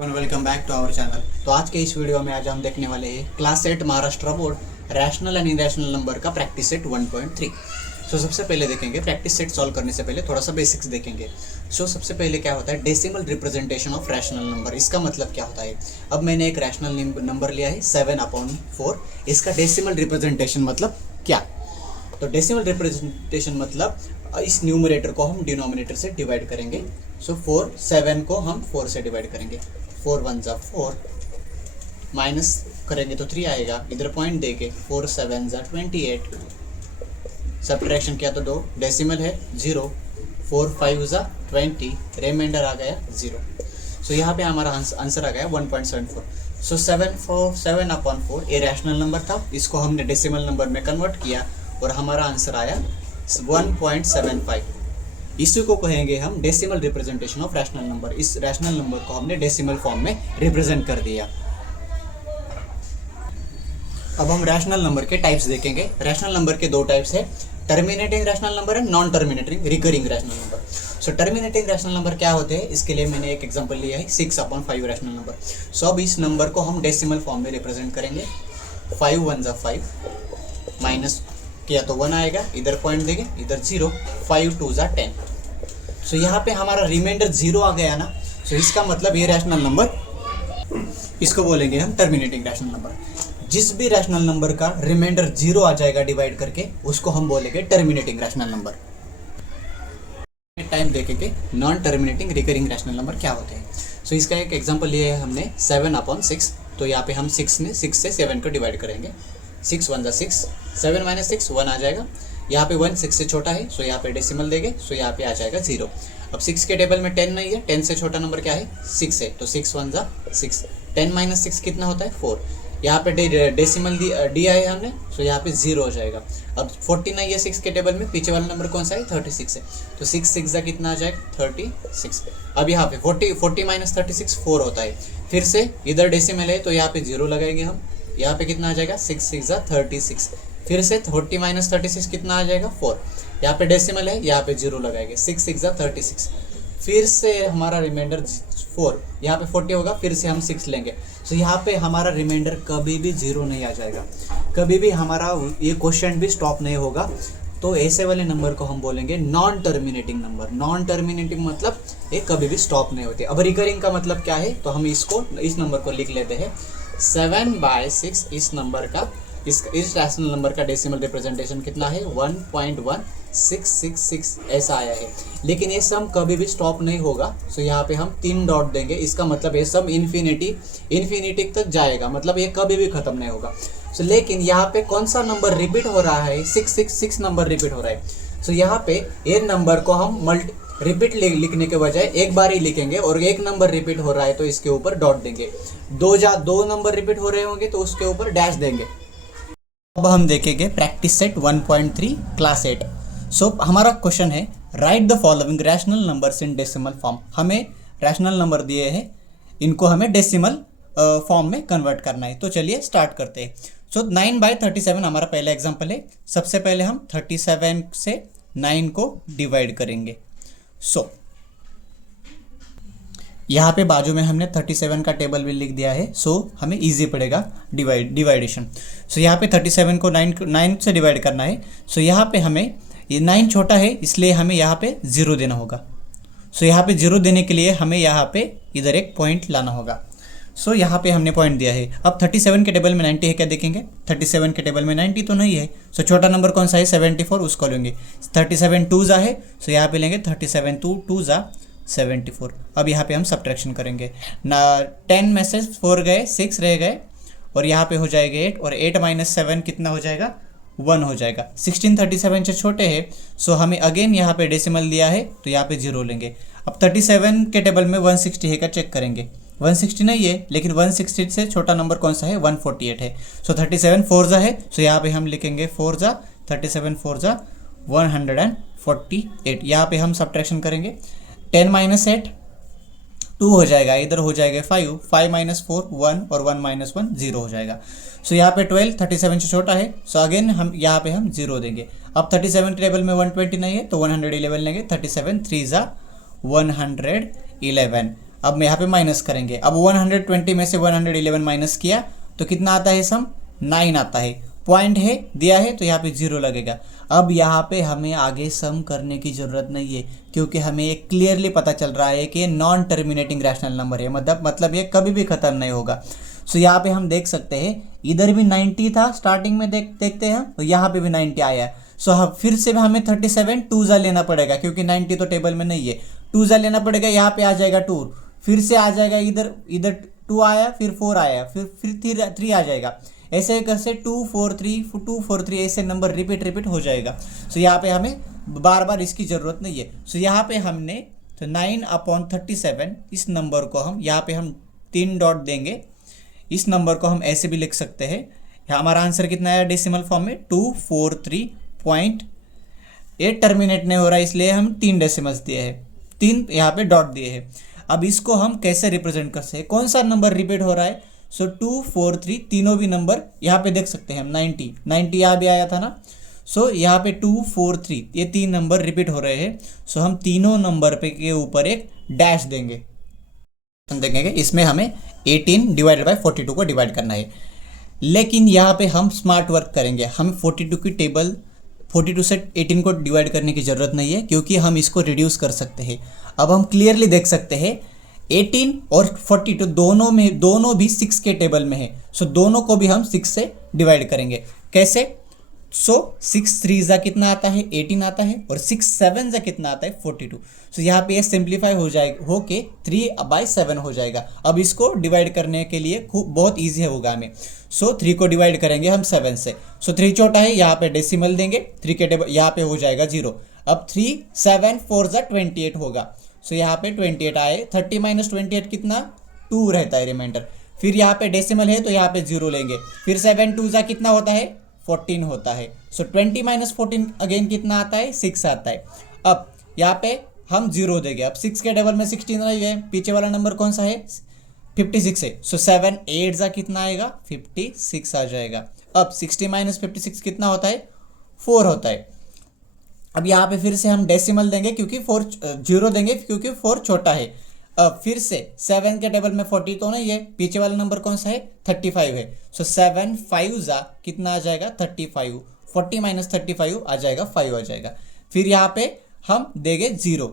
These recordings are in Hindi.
Welcome back to our channel. तो आज के इस वीडियो में आज हम देखने वाले हैं class 8 Maharashtra board rational and irrational number का प्रैक्टिस सेट 1.3। सबसे पहले देखेंगे प्रैक्टिस सेट सॉल्व करने से पहले थोड़ा सा बेसिक्स देखेंगे। सबसे पहले क्या होता है decimal representation of rational number. इसका मतलब क्या होता है, अब मैंने एक रैशनल नंबर लिया है 7/4। इसका डेसिमल रिप्रेजेंटेशन मतलब क्या? तो डेसिमल रिप्रेजेंटेशन मतलब इस न्यूमरेटर को हम डिनोमिनेटर से डिवाइड करेंगे। 7 को हम 4 से डिवाइड करेंगे। 4 1 जा 4, माइनस करेंगे तो 3 आएगा, इधर पॉइंट देके 4 7 जा 28, सब्ट्रैक्शन किया तो 2, डेसिमल है 0, 4 5 जा 20, रिमाइंडर आ गया 0। यहाँ पे हमारा आंसर आ गया 1.74। 7/4 ये रैशनल नंबर था, इसको हमने डेसिमल नंबर में कन्वर्ट किया और हमारा आंसर आया 1.75। इसी को कहेंगे हम decimal representation of rational number. इस रैशनल नंबर को हमने डेसिमल फॉर्म में रिप्रेजेंट कर दिया। अब हम रैशनल नंबर के टाइप्स देखेंगे। रैशनल नंबर के दो टाइप्स है, terminating rational number and non terminating recurring rational number. Terminating rational number क्या होते हैं, इसके लिए मैंने एक एग्जांपल लिया है 6/5 रैशनल नंबर। अब इस नंबर को हम डेसिमल फॉर्म में रिप्रेजेंट करेंगे। 5 1 जा 5, माइनस किया तो 1 आएगा, इधर पॉइंट देंगे, इधर 0, 5 2 जा 10। यहाँ पे हमारा रिमाइंडर 0 आ गया ना, इसका मतलब ये रैशनल नंबर, इसको बोलेंगे हम टर्मिनेटिंग रैशनल नंबर। जिस भी रैशनल नंबर का रिमाइंडर 0 आ जाएगा डिवाइड करके, उसको हम बोलेंगे टर्मिनेटिंग रैशनल नंबर। टाइम देखेंगे non terminating recurring rational number क्या होते हैं। इसका एक एग्जांपल लिया है हमने 7/6। तो यहाँ पे हम 6 से 7 को डिवाइड करेंगे। 6 1 जा 6, 7 - 6 1 आ जाएगा। यहाँ पे 1 6 से छोटा है, यहाँ पे डेसिमल देंगे, यहाँ पे आ जाएगा 0। अब 6 के टेबल में 10 नहीं है, 10 से छोटा नंबर क्या है 6 है, तो 6 1 जा 6, 10 - 6 कितना होता है 4। यहाँ पे डेसिमल दिया है हमने, यहाँ पे 0 हो जाएगा। अब 40 नहीं है 6 के टेबल में, पीछे वाला नंबर कौन सा है 36 है, तो 6 6 जा कितना आ जाएगा 36। अब यहाँ पे 40 - 36 4 होता है। फिर से इधर डेसिमल है तो यहाँ पे 0 लगाएंगे हम, यहाँ पे कितना आ जाएगा 6 6 जा 36। फिर से 40 - 36 कितना आ जाएगा 4, यहाँ पे डेसिमल है, यहाँ पे 0 लगाएंगे, 6 6 जा 36। फिर से हमारा रिमाइंडर 4, यहाँ पे 40 होगा, फिर से हम 6 लेंगे। यहाँ पे हमारा रिमाइंडर कभी भी 0 नहीं आ जाएगा, कभी भी हमारा ये क्वेश्चन भी स्टॉप नहीं होगा। तो ऐसे वाले नंबर को हम बोलेंगे non terminating number. Non terminating मतलब ये कभी भी स्टॉप नहीं होते। अब रिकरिंग का मतलब क्या है, तो हम इस नंबर को लिख लेते हैं 7/6। इस नंबर का इस रैशनल नंबर का डेसिमल रिप्रेजेंटेशन कितना है 1.1666 ऐसा आया है। लेकिन ये सम कभी भी स्टॉप नहीं होगा। यहाँ पे हम 3 डॉट देंगे, इसका मतलब ये सम इन्फिनिटी तक जाएगा, मतलब ये कभी भी खत्म नहीं होगा। लेकिन यहाँ पे कौन सा नंबर रिपीट हो रहा है, 666 नंबर रिपीट हो रहा है। यहाँ पे ये नंबर को हम रिपीट लिखने के बजाय एक बार ही लिखेंगे, और एक नंबर रिपीट हो रहा है तो इसके ऊपर डॉट देंगे। 2 नंबर रिपीट हो रहे होंगे तो उसके ऊपर डैश देंगे। अब हम देखेंगे प्रैक्टिस सेट 1.3 क्लास 8। हमारा क्वेश्चन है right the following rational numbers in decimal form. हमें रैशनल नंबर दिए हैं, इनको हमें डेसिमल फॉर्म में कन्वर्ट करना है। तो चलिए स्टार्ट करते हैं। 9/37 हमारा पहला एग्जांपल है। सबसे पहले हम 37 से 9 को डिवाइड करेंगे। यहाँ पे बाजू में हमने 37 का टेबल भी लिख दिया है, हमें इजी पड़ेगा डिवाइडेशन। यहाँ पे 37 को 9 से डिवाइड करना है। यहाँ पे हमें ये 9 छोटा है, इसलिए हमें यहाँ पे 0 देना होगा। यहाँ पे 0 देने के लिए हमें यहाँ पे इधर एक पॉइंट लाना होगा। यहाँ पे हमने पॉइंट दिया है। अब 37 के टेबल में 90 है क्या देखेंगे, 37 के टेबल में 90 तो नहीं है। छोटा नंबर कौन सा है 74, उसको लेंगे। 37 2 जा है, यहाँ पे लेंगे 37 2 जा 74। अब यहाँ पे हम सब्ट्रैक्शन करेंगे ना, 10 में से 4 गए, 6 रह गए, और यहाँ पे हो जाएगा 8, और 8 - 7 कितना हो जाएगा 1 हो जाएगा। 16 37 से छोटे हैं, हमें अगेन यहाँ पे डेसिमल दिया है तो यहाँ पे 0 लेंगे। अब 37 के टेबल में 160 है क्या चेक करेंगे, 160 नहीं है, लेकिन 160 से छोटा नंबर कौन सा है 148 है। 37 4 जा है, यहाँ पे हम लिखेंगे 4 जा 37 4 जा 148। यहाँ पे हम सब्ट्रैक्शन करेंगे। 10 - 8 2 हो जाएगा, इधर हो जाएगा 5 5 - 4 1, और 1 - 1 0 हो जाएगा। यहाँ पे 12 37 से छोटा है, अगेन हम यहाँ पे हम 0 देंगे। अब 37 के टेबल में 120 नहीं है, तो 111 लेंगे। 37 3 जा 111। अब यहाँ पे माइनस करेंगे। अब 120 में से 111 माइनस किया तो कितना आता है सम, 9 आता है। पॉइंट है दिया है तो यहाँ पे 0 लगेगा। अब यहाँ पे हमें आगे सम करने की ज़रूरत नहीं है क्योंकि हमें ये क्लियरली पता चल रहा है कि ये नॉन टर्मिनेटिंग रैशनल नंबर है, मतलब ये कभी भी ख़त्म नहीं होगा। सो यहाँ पे हम देख सकते हैं इधर भी 90 था स्टार्टिंग में, देखते हैं तो यहाँ पे भी 90 आया है। सो हम फिर से हमें 37 2 लेना पड़ेगा क्योंकि 90 तो टेबल में नहीं है, 2 लेना पड़ेगा। यहाँ पे आ जाएगा 2, फिर से आ जाएगा इधर 2 आया, फिर 4 आया, फिर 3 आ जाएगा। ऐसे कैसे 2 4 3 ऐसे नंबर रिपीट हो जाएगा। सो यहाँ पे हमें बार बार इसकी ज़रूरत नहीं है। सो यहाँ पे हमने तो 9/37 इस नंबर को हम यहाँ पे हम 3 डॉट देंगे। इस नंबर को हम ऐसे भी लिख सकते हैं। हमारा आंसर कितना आया डेसिमल फॉर्म में 243.8 टर्मिनेट नहीं हो रहा है इसलिए हम 3 डेसिमल्स दिए हैं, 3 यहाँ पे डॉट दिए हैं। अब इसको हम कैसे रिप्रेजेंट कर सकते हैं, कौन सा नंबर रिपीट हो रहा है। सो 243 तीनों भी नंबर यहाँ पे देख सकते हैं हम, 90 यहाँ भी आया था ना। सो यहाँ पे 243 ये 3 नंबर रिपीट हो रहे हैं। सो हम तीनों नंबर पे के ऊपर एक डैश देंगे, देखेंगे इसमें हमें 18 डिवाइडेड बाय 42 को डिवाइड करना है। लेकिन यहाँ पे हम स्मार्ट वर्क करेंगे, हम 42 की टेबल 42 से 18 को डिवाइड करने की ज़रूरत नहीं है क्योंकि हम इसको रिड्यूस कर सकते हैं। अब हम क्लियरली देख सकते हैं 18 और 42 दोनों भी 6 के टेबल में है। सो दोनों को भी हम 6 से डिवाइड करेंगे। कैसे, सो 6 3 जा कितना आता है 18 आता है, और 6 7 जा कितना आता है 42। सो यहाँ पे ये सिंप्लीफाई हो जाएगा, होके 3/7 हो जाएगा। अब इसको डिवाइड करने के लिए बहुत ईजी होगा हमें। सो 3 को डिवाइड करेंगे हम 7 से। सो 3 छोटा है, यहाँ पे डेसिमल देंगे, 3 के टेबल यहाँ पे हो जाएगा 0। अब 3 7 4 जा 28 होगा। सो यहाँ पे 28 आए, 30 - 28 कितना 2 रहता है रिमाइंडर। फिर यहाँ पे डेसिमल है तो यहाँ पे 0 लेंगे, फिर 7 2 जा कितना होता है 14 होता है। सो 20 - 14 अगेन कितना आता है 6 आता है। अब यहाँ पे हम 0 देंगे। अब 6 के टेबल में 16 नहीं है, पीछे वाला नंबर कौन सा है 56 है। सो 7 8 जा कितना आएगा 56 आ जाएगा। अब 60 - 56 कितना होता है 4 होता है। अब यहाँ पे फिर से हम डेसिमल देंगे क्योंकि 0 देंगे क्योंकि 4 छोटा है। अब फिर से 7 के टेबल में 40 तो नहीं है, पीछे वाला नंबर कौन सा है 35 है। सो 7 5 जा कितना आ जाएगा 35, 40 - 35 आ जाएगा 5 आ जाएगा। फिर यहाँ पे हम देंगे 0,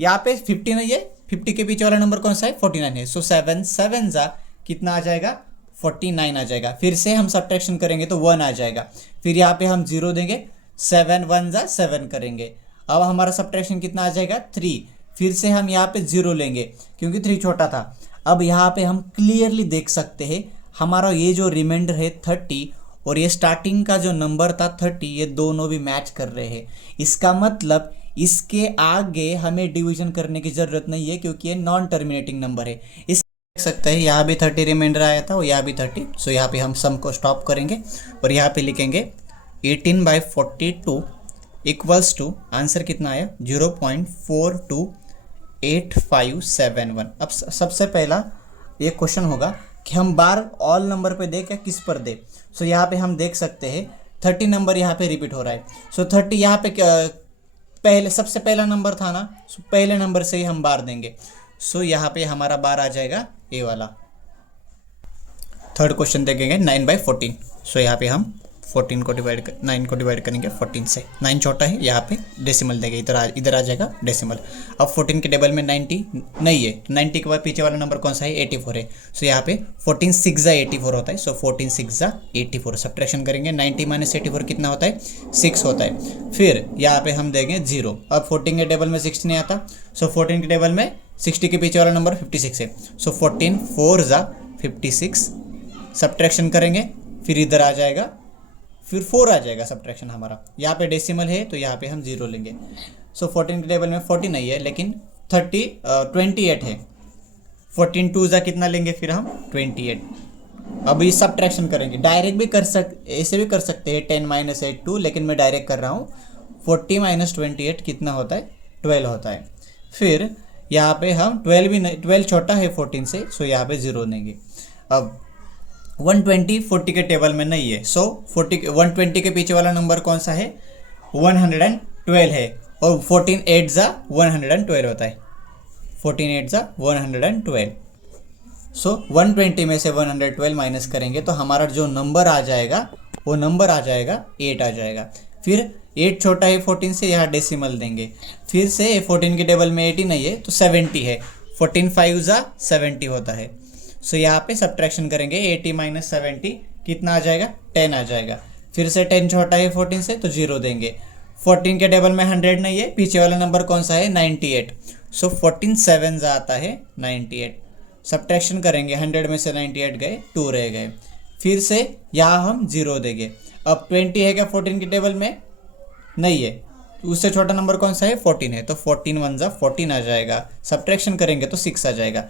यहाँ पे 50 नहीं है, 50 के पीछे वाला नंबर कौन सा है 49 है। सो 7 7 जा कितना आ जाएगा 49 आ जाएगा। फिर से हम सब्ट्रैक्शन करेंगे तो 1 आ जाएगा। फिर यहाँ पे हम 0 देंगे, 7 1 जा 7 करेंगे। अब हमारा सब्ट्रैक्शन कितना आ जाएगा 3। फिर से हम यहाँ पे 0 लेंगे क्योंकि 3 छोटा था। अब यहाँ पे हम क्लियरली देख सकते हैं हमारा ये जो रिमाइंडर है 30 और ये स्टार्टिंग का जो नंबर था 30, ये दोनों भी मैच कर रहे हैं। इसका मतलब इसके आगे हमें डिवीजन करने की ज़रूरत नहीं है क्योंकि ये नॉन टर्मिनेटिंग नंबर है। इस देख सकते हैं यहाँ भी 30 रिमाइंडर आया था और यहाँ भी 30। सो यहाँ पे हम सम को स्टॉप करेंगे और यहाँ पे लिखेंगे 18/42 इक्वल्स टू, आंसर कितना आया 0.428571। अब सबसे पहला ये क्वेश्चन होगा कि हम बार ऑल नंबर पे दे क्या किस पर दे। सो यहाँ पे हम देख सकते हैं 30 नंबर यहाँ पे रिपीट हो रहा है। सो 30 यहाँ पे पहले सबसे पहला नंबर था ना, सो पहले नंबर से ही हम बार देंगे। सो यहाँ पे हमारा बार आ जाएगा ए वाला। थर्ड क्वेश्चन देखेंगे 9/14। सो यहाँ पे हम 9 को डिवाइड करेंगे 14 से। 9 छोटा है, यहाँ पे डेसिमल देंगे, इधर आ जाएगा डेसिमल। अब 14 के टेबल में 90 नहीं है, 90 के बाद पीछे वाला नंबर कौन सा है 84 है। सो यहाँ पे 14 6 जा 84 होता है। सो 14 6 जा 84 सब्ट्रैक्शन करेंगे, 90 - 84 कितना होता है 6 होता है। फिर यहाँ पे हम देंगे 0। अब 14 के टेबल में 60 नहीं आता। सो 14 के टेबल में 60 के पीछे वाला नंबर 56 है। सो 14 4 जा 56 सब्ट्रैक्शन करेंगे, फिर इधर आ जाएगा, फिर 4 आ जाएगा सब्ट्रैक्शन हमारा। यहाँ पे डेसिमल है तो यहाँ पे हम 0 लेंगे। सो 14 के टेबल में 40 नहीं है लेकिन 28 है। 14 2 जा कितना लेंगे फिर हम 28। अब ये सब्ट्रैक्शन करेंगे, डायरेक्ट भी ऐसे भी कर सकते हैं 10 - 8 2, लेकिन मैं डायरेक्ट कर रहा हूँ। 40 - 28 कितना होता है 12 होता है। फिर यहाँ पे हम 12 छोटा है 14 से, सो यहाँ पे 0 देंगे। अब 120 40 के टेबल में नहीं है। सो 120 के पीछे वाला नंबर कौन सा है 112 है, और 14 8 जा 112 होता है। 14 8 ज़ा 112। सो 120 में से 112 माइनस करेंगे तो हमारा जो नंबर आ जाएगा वो नंबर आ जाएगा 8 आ जाएगा। फिर 8 छोटा है 14 से, यहाँ डेसिमल देंगे। फिर से 14 के टेबल में 80 नहीं है तो 70 है, 14 5 ज़ा 70 होता है। सो यहाँ पे सब्ट्रैक्शन करेंगे 80 माइनस 70 कितना आ जाएगा 10 आ जाएगा। फिर से 10 छोटा है 14 से तो 0 देंगे। 14 के टेबल में 100 नहीं है, पीछे वाला नंबर कौन सा है 98। सो 14 7 ज़ा आता है 98। सब्ट्रैक्शन करेंगे 100 में से 98 गए 2 रह गए। फिर से यहाँ हम 0 देंगे। अब 20 है क्या 14 के टेबल में नहीं है, उससे छोटा नंबर कौन सा है 14 है, तो 14 1 ज़ा 14 आ जाएगा। सब्ट्रैक्शन करेंगे तो 6 आ जाएगा।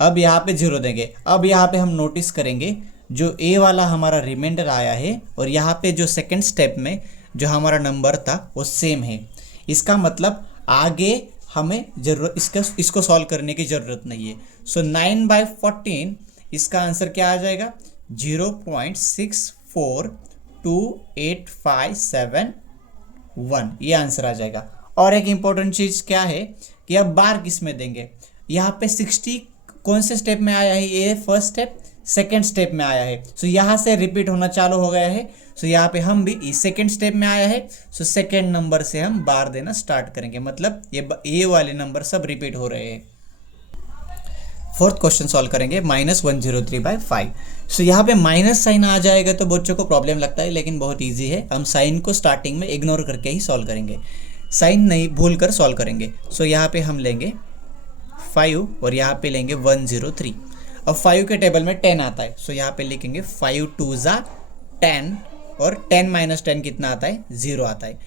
अब यहाँ पे 0 देंगे। अब यहाँ पे हम नोटिस करेंगे जो ए वाला हमारा रिमाइंडर आया है और यहाँ पे जो सेकंड स्टेप में जो हमारा नंबर था वो सेम है। इसका मतलब आगे हमें जरूरत इसको सॉल्व करने की ज़रूरत नहीं है। सो 9/14 इसका आंसर क्या आ जाएगा 0.642857 ये आंसर आ जाएगा। और एक इम्पोर्टेंट चीज़ क्या है कि अब बार किस में देंगे। यहाँ पे 60 कौन से स्टेप में आया है, ये फर्स्ट स्टेप सेकेंड स्टेप में आया है। सो यहाँ से रिपीट होना चालू हो गया है। सो यहाँ पे हम भी सेकेंड स्टेप में आया है। सो सेकेंड नंबर से हम बार देना स्टार्ट करेंगे, मतलब ये वाले नंबर सब रिपीट हो रहे हैं। फोर्थ क्वेश्चन सॉल्व करेंगे -103/5। सो यहाँ पे माइनस साइन आ जाएगा तो बच्चों को प्रॉब्लम लगता है, लेकिन बहुत ईजी है। हम साइन को स्टार्टिंग में इग्नोर करके ही सॉल्व करेंगे, साइन नहीं भूल कर सॉल्व करेंगे। सो यहाँ पे हम लेंगे 5 और यहाँ पे लेंगे 103। अब 5 के टेबल में 10 आता है। सो यहाँ पे लिखेंगे 5 2 ज़ा 10 और 10 माइनस 10 कितना आता है 0 आता है।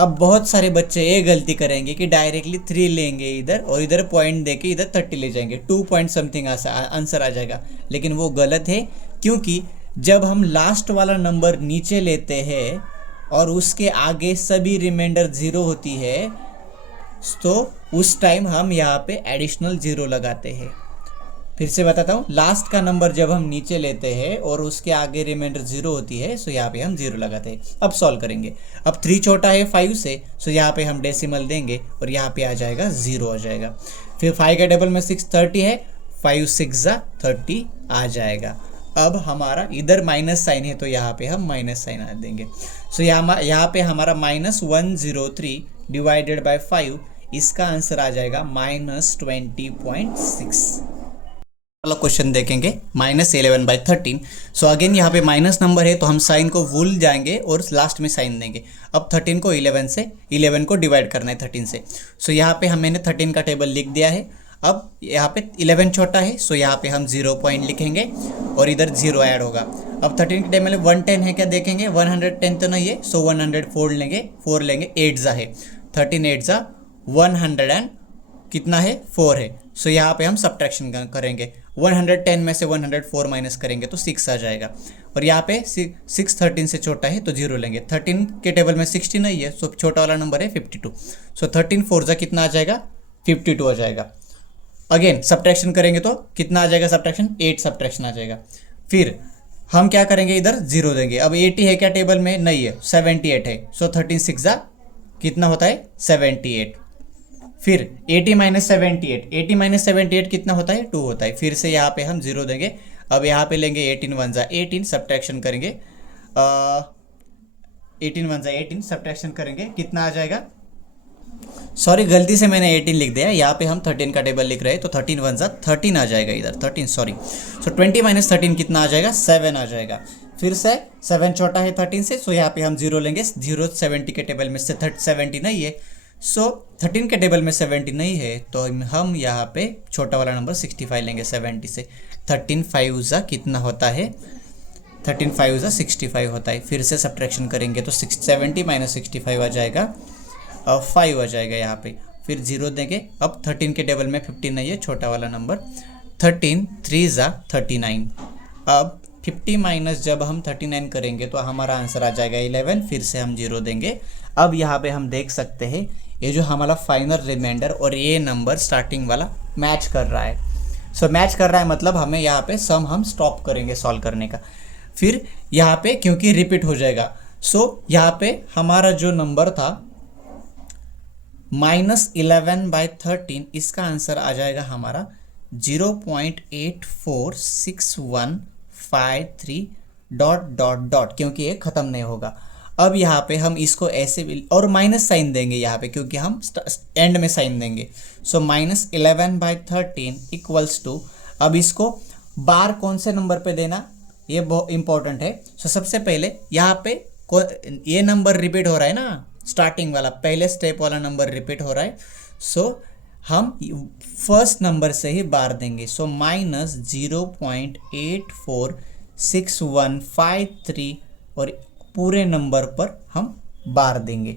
अब बहुत सारे बच्चे ये गलती करेंगे कि डायरेक्टली 3 लेंगे इधर और इधर पॉइंट देके इधर 30 ले जाएंगे, 2 पॉइंट समथिंग आंसर आ जाएगा। लेकिन वो गलत है, क्योंकि जब हम लास्ट वाला नंबर नीचे लेते हैं और उसके आगे सभी रिमाइंडर 0 होती है तो उस टाइम हम यहाँ पे एडिशनल 0 लगाते हैं। फिर से बताता हूँ, लास्ट का नंबर जब हम नीचे लेते हैं और उसके आगे रिमाइंडर 0 होती है सो यहाँ पे हम 0 लगाते हैं। अब सॉल्व करेंगे। अब 3 छोटा है 5 से, सो यहाँ पे हम डेसिमल देंगे और यहाँ पे आ जाएगा 0 आ जाएगा। फिर 5 के टेबल में 6 30 है, 5 6 ज़ा 30 आ जाएगा। अब हमारा इधर माइनस साइन है तो यहाँ पे हम माइनस साइन आ देंगे। सो यहाँ पे हमारा -103 डिवाइडेड बाय 5, इसका आंसर आ जाएगा -20.6। वाला क्वेश्चन देखेंगे -11/13। सो अगेन यहाँ पे माइनस नंबर है तो हम साइन को भूल जाएंगे और लास्ट में साइन देंगे। अब 13 को 11 को डिवाइड करना है 13 से। सो यहाँ पे मैंने 13 का टेबल लिख दिया है। अब यहाँ पे 11 छोटा है सो यहाँ पे हम 0 पॉइंट लिखेंगे और इधर 0 ऐड होगा। अब 13 के टेबल में 110 है क्या देखेंगे, 110 तो नहीं है सो 104 लेंगे, 4 लेंगे, 8 ज़ा है, 13 8 ज़ा 100 कितना है 4 है। सो यहाँ पे हम सब्ट्रैक्शन करेंगे, 110 में से 104 माइनस करेंगे तो 6 आ जाएगा। और यहाँ पे 6 13 से छोटा है तो 0 लेंगे। 13 के टेबल में 60 नहीं है सो छोटा वाला नंबर है 52। सो 13 4 ज़ा कितना आ जाएगा 52 आ जाएगा। अगेन सब्ट्रैक्शन करेंगे तो कितना आ जाएगा सब्ट्रैक्शन 8 सब्ट्रैक्शन आ जाएगा। फिर हम क्या करेंगे इधर 0 देंगे। अब 80 है क्या टेबल में नहीं है, 78 है। सो 13 6 ज़ा कितना होता है 78। फिर 80 माइनस 78 कितना होता है 2 होता है। फिर से यहाँ पे हम 0 देंगे। अब यहाँ पे लेंगे 18 1 ज़ा 18, सब्ट्रैक्शन करेंगे 18 1 ज़ा 18, सब्ट्रैक्शन करेंगे कितना आ जाएगा, सॉरी गलती से मैंने 18 लिख दिया, यहाँ पे हम 13 का टेबल लिख रहे हैं तो 13 1 ज़ा 13 आ जाएगा इधर 13 सॉरी। सो 20 माइनस 13 कितना आ जाएगा 7 आ जाएगा। फिर से 7 छोटा है 13 से सो यहाँ पे हम 0 लेंगे। 0 70 के टेबल में से 70 नहीं है सो 13 के टेबल में 70 नहीं है तो हम यहाँ पे छोटा वाला नंबर 65 लेंगे 70 से। 13 5 ज़ा कितना होता है 13 5 ज़ा 65 होता है। फिर से सब्ट्रैक्शन करेंगे तो 70 माइनस 65 आ जाएगा और 5 आ जाएगा यहाँ पे। फिर 0 देंगे। अब 13 के टेबल में 50 नहीं है छोटा वाला नंबर, 13 3 ज़ा 39। अब 50 माइनस जब हम 39 करेंगे तो हमारा आंसर आ जाएगा 11। फिर से हम 0 देंगे। अब यहाँ पे हम देख सकते हैं ये जो हमारा फाइनल रिमाइंडर और ये नंबर स्टार्टिंग वाला मैच कर रहा है। सो मैच कर रहा है मतलब हमें यहाँ पे सम हम स्टॉप करेंगे सॉल्व करने का। फिर यहाँ पे क्योंकि रिपीट हो जाएगा सो यहाँ पे हमारा जो नंबर था -11/13, इसका आंसर आ जाएगा हमारा 0.846153 डॉट डॉट डॉट, क्योंकि ये ख़त्म नहीं होगा। अब यहाँ पे हम इसको ऐसे भी और माइनस साइन देंगे यहाँ पे, क्योंकि हम एंड में साइन देंगे। सो -11/13 इक्वल्स टू, अब इसको बार कौन से नंबर पे देना ये बहुत इंपॉर्टेंट है। सो सबसे पहले यहाँ पे ये नंबर रिपीट हो रहा है ना, स्टार्टिंग वाला पहले स्टेप वाला नंबर रिपीट हो रहा है। सो हम फर्स्ट नंबर से ही बार देंगे। सो -0.846153 और पूरे नंबर पर हम बार देंगे।